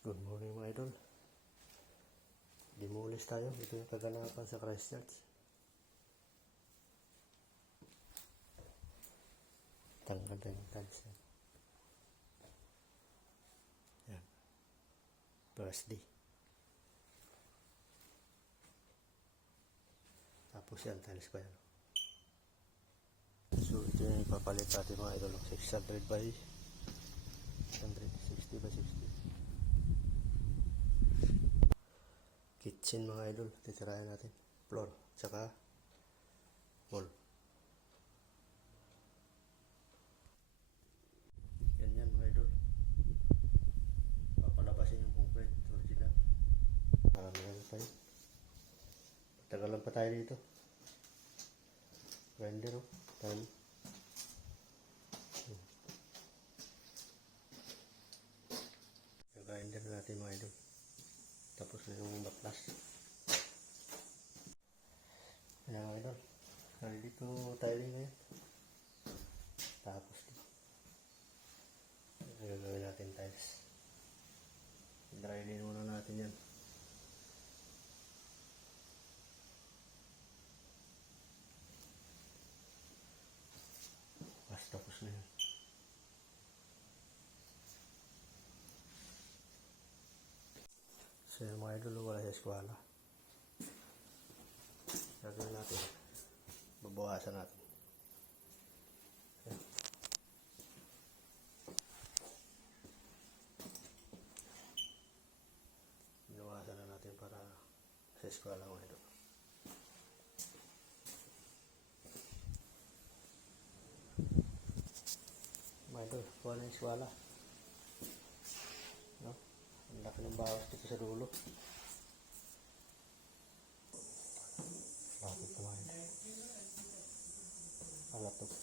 Good morning mga idol. Dimulis tayo. Ito yung kaganapan sa Christchurch. Tanggal na yung tiles. Yan. First day. Tapos yan, tiles pa yan. So ito yung ipapalit natin mga idol. 600 by 160 by 60. Kitchen mga idol, titirahin natin. Floor, tsaka wall. Yan mga idol. Papalabasin yung concrete original. Meron tayo. Tagalan pa tayo dito. Grinder o. Time. Yung grinder natin mga idol. Tapos na yung baklas. Ayan mga idol. Nandito tiling ngayon. Tapos gagawin natin tiles. I-dry muna natin yan. Tapos na yan. So yung mga idol, wala sa eskwala. Gagawin natin. Babawasan natin. Ayan. Bawasan na natin para sa eskwala mga idol. Mga idol, kuha na yung eskwala. No? Ang laki ng bawas dito sa dulo. Bakit kumain? Alatok.